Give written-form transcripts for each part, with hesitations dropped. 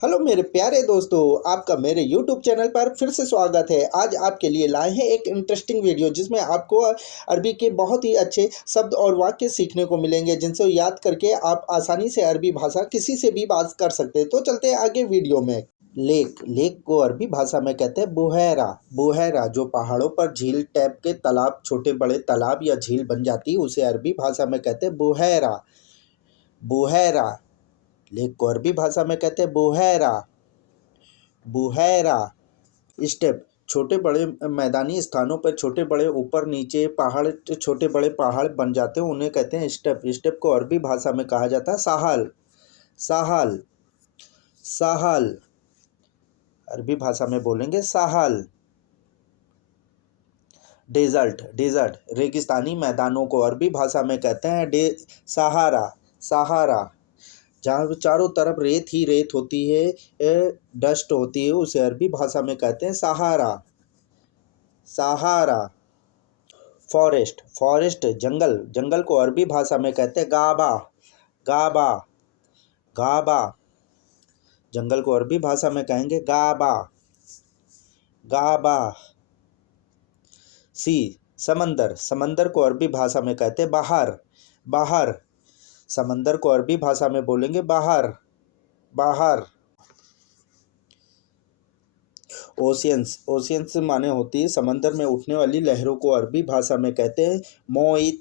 Hello मेरे प्यारे दोस्तों, आपका मेरे YouTube चैनल पर फिर से स्वागत है। आज आपके लिए लाए हैं एक इंटरेस्टिंग वीडियो जिसमें आपको अरबी के बहुत ही अच्छे शब्द और वाक्य सीखने को मिलेंगे, जिनसे याद करके आप आसानी से अरबी भाषा किसी से भी बात कर सकते हैं। तो चलते हैं आगे वीडियो में। लेक लेक को अरबी भाषा में कहते हैं बुहैरा। बुहैरा जो पहाड़ों पर झील टाइप के तालाब, छोटे बड़े तालाब या झील बन जाती है, उसे अरबी भाषा में कहते हैं बुहैरा। बुहैरा लेक को अरबी भाषा में कहते हैं बुहैरा। बुहैरा स्टेप छोटे बड़े मैदानी स्थानों पर छोटे बड़े ऊपर नीचे पहाड़, छोटे बड़े पहाड़ बन जाते हैं, उन्हें कहते हैं स्टेप। स्टेप को अरबी भाषा में कहा जाता है साहल। साहल साहल अरबी भाषा में बोलेंगे साहल। डेजर्ट डेजर्ट रेगिस्तानी मैदानों को अरबी भाषा में कहते हैं सहारा। सहारा जहाँ चारों तरफ रेत ही रेत होती है, डस्ट होती है, उसे अरबी भाषा में कहते हैं सहारा। सहारा फॉरेस्ट फॉरेस्ट जंगल, जंगल को अरबी भाषा में कहते हैं गाबा। गाबा गाबा जंगल को अरबी भाषा में कहेंगे गाबा। गाबा सी समंदर, समंदर को अरबी भाषा में कहते हैं बाहर। बाहर समंदर को अरबी भाषा में बोलेंगे बाहर। बाहर ओशियंस, ओशियंस माने होती है समंदर में उठने वाली लहरों को अरबी भाषा में कहते हैं मोइत।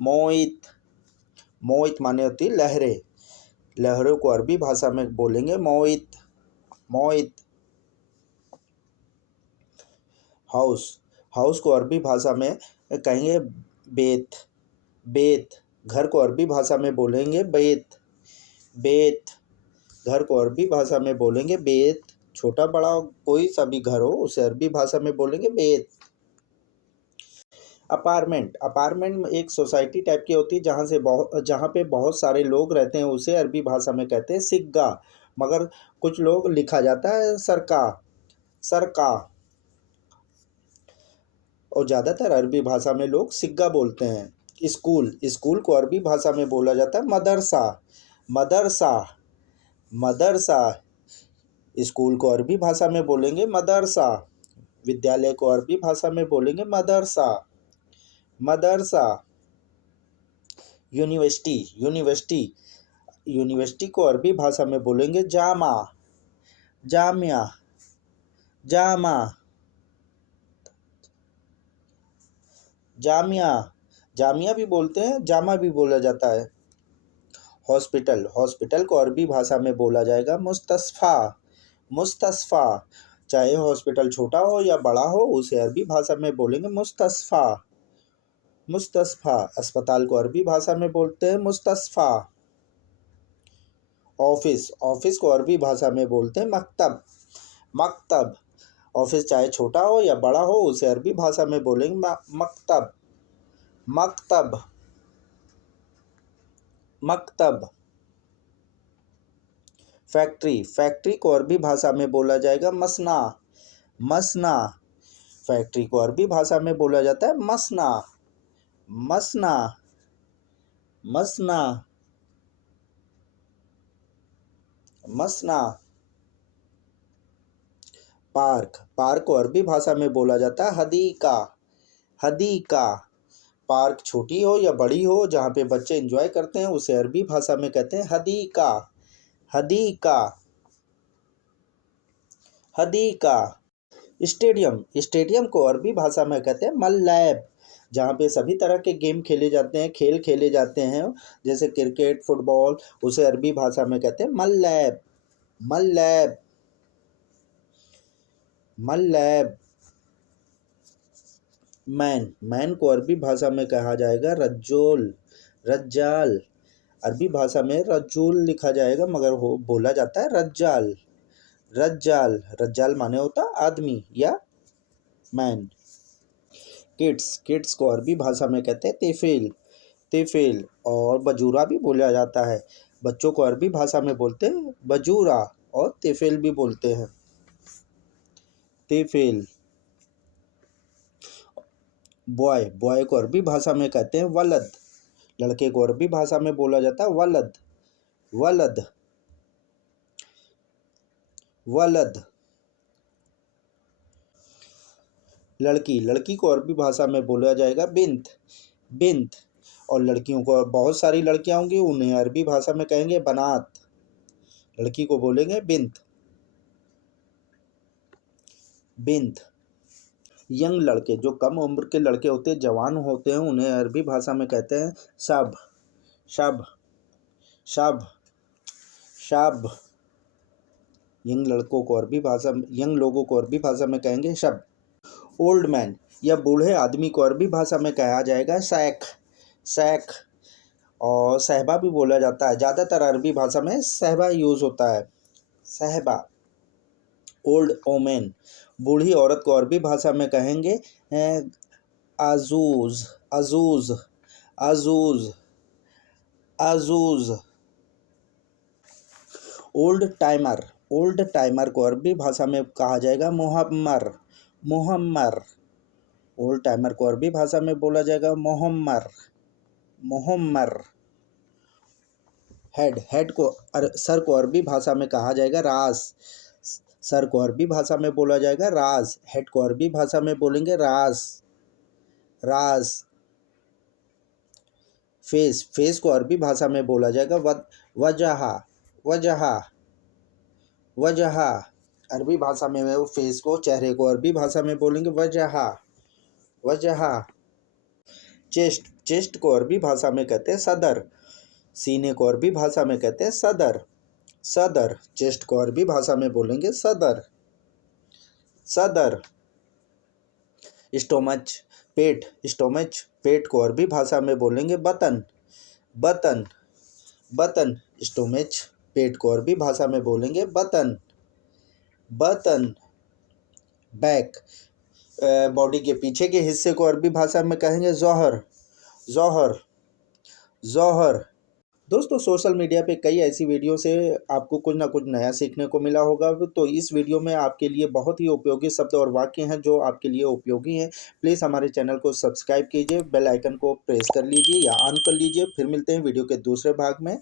मोइत मोइत माने होती है लहरें, लहरों को अरबी भाषा में बोलेंगे मोइत। मोइत हाउस, हाउस को अरबी भाषा में कहेंगे बेत। बेत घर को अरबी भाषा में बोलेंगे बेत। बेत घर को अरबी भाषा में बोलेंगे बेत। छोटा बड़ा कोई सा भी घर हो, उसे अरबी भाषा में बोलेंगे बेत। अपार्टमेंट, अपार्टमेंट में एक सोसाइटी टाइप की होती है जहाँ पे बहुत सारे लोग रहते हैं, उसे अरबी भाषा में कहते हैं सिग्गा। मगर कुछ लोग लिखा जाता है सरका। सरका और ज़्यादातर अरबी भाषा में लोग सिग्गा बोलते हैं। स्कूल, स्कूल को अरबी भाषा में बोला जाता है मदरसा। मदरसा मदरसा स्कूल को अरबी भाषा में बोलेंगे मदरसा। विद्यालय को अरबी भाषा में बोलेंगे मदरसा। मदरसा यूनिवर्सिटी, यूनिवर्सिटी यूनिवर्सिटी को अरबी भाषा में बोलेंगे जामा। जामिया जामा जामिया जामिया भी बोलते हैं, जामा भी बोला जाता है। हॉस्पिटल, हॉस्पिटल को अरबी भाषा में बोला जाएगा मुस्तस्फा। मुस्तस्फा चाहे हॉस्पिटल छोटा हो या बड़ा हो, उसे अरबी भाषा में बोलेंगे मुस्तस्फा। मुस्तस्फा अस्पताल को अरबी भाषा में बोलते हैं मुस्तस्फा। ऑफिस, ऑफिस को अरबी भाषा में बोलते हैं मकतब। मकतब ऑफिस चाहे छोटा हो या बड़ा हो, उसे अरबी भाषा में बोलेंगे मकतब। मकतब मकतब फैक्ट्री, फैक्ट्री को अरबी भाषा में बोला जाएगा मसना। मसना फैक्ट्री को अरबी भाषा में बोला जाता है मसना। मसना मसना मसना पार्क, पार्क को अरबी भाषा में बोला जाता है हदीका। हदीका पार्क छोटी हो या बड़ी हो, जहाँ पे बच्चे एंजॉय करते हैं, उसे अरबी भाषा में कहते हैं हदीका। हदीका हदीका स्टेडियम, स्टेडियम को अरबी भाषा में कहते हैं मल्लैब। जहाँ पे सभी तरह के गेम खेले जाते हैं, खेल खेले जाते हैं, जैसे क्रिकेट, फुटबॉल, उसे अरबी भाषा में कहते हैं मल्लैब। मल्लैब मल्लैब मैन, मैन को अरबी भाषा में कहा जाएगा रज्जोल। रज्जाल अरबी भाषा में रज्जुल लिखा जाएगा, मगर हो बोला जाता है रज्जाल। रज्जाल, रज्जाल माने होता आदमी या मैन। किड्स, किड्स को अरबी भाषा में कहते हैं तिफिल। तिफिल और बजूरा भी बोला जाता है। बच्चों को अरबी भाषा में बोलते हैं बजूरा और तिफिल भी बोलते हैं। तिफिल बॉय, बॉय को अरबी भाषा में कहते हैं वलद। लड़के को अरबी भाषा में बोला जाता है वलद। वलद वलद। लड़की, लड़की को अरबी भाषा में बोला जाएगा बिन्त, बिन्त। और लड़कियों को बहुत सारी लड़कियां होंगी, उन्हें अरबी भाषा में कहेंगे बनात। लड़की को बोलेंगे बिन्त, बिन्त। यंग लड़के, जो कम उम्र के लड़के होते हैं, जवान होते हैं, उन्हें अरबी भाषा में कहते हैं शब, शब, शब, शब। यंग लड़कों को अरबी भाषा, यंग लोगों को अरबी भाषा में कहेंगे शब। ओल्ड मैन या बूढ़े आदमी को अरबी भाषा में कहा जाएगा शैख, शैख। और सहबा भी बोला जाता है, ज़्यादातर अरबी भाषा में सहबा यूज़ होता है, सहबा। ओल्ड ओमेन, बूढ़ी औरत को अरबी भाषा में कहेंगे अजूज, अजूज, अजूज, अजूज। ओल्ड टाइमर, ओल्ड टाइमर को अरबी भाषा में कहा जाएगा मुहम्मर, मुहम्मर। ओल्ड टाइमर को अरबी भाषा में बोला जाएगा मुहम्मर, मुहम्मर। हेड, हेड को सर को अरबी भाषा में कहा जाएगा रास, सर को अरबी भाषा में बोला जाएगा राज। हेड को अरबी भाषा में बोलेंगे राज, राज। फेस, फेस को अरबी भाषा में बोला जाएगा वजहा, वजहा, वजहा। अरबी भाषा में वो फेस को, चेहरे को अरबी भाषा में बोलेंगे वजहा, वजहा। चेस्ट, चेस्ट को अरबी भाषा में कहते हैं सदर। सीने को अरबी भाषा में कहते हैं सदर, सदर। चेस्ट को अरबी भाषा में बोलेंगे सदर, सदर। स्टोमच, पेट, स्टोमच। पेट को अरबी भाषा में बोलेंगे बतन, बतन, बतन। स्टोमच, पेट को अरबी भाषा में बोलेंगे बतन, बतन। बैक, बॉडी के पीछे के हिस्से को अरबी भाषा में कहेंगे जौहर, जौहर, जौहर। दोस्तों, सोशल मीडिया पे कई ऐसी वीडियो से आपको कुछ ना कुछ नया सीखने को मिला होगा, तो इस वीडियो में आपके लिए बहुत ही उपयोगी शब्द और वाक्य हैं जो आपके लिए उपयोगी हैं। प्लीज़ हमारे चैनल को सब्सक्राइब कीजिए, बेल आइकन को प्रेस कर लीजिए या ऑन कर लीजिए। फिर मिलते हैं वीडियो के दूसरे भाग में।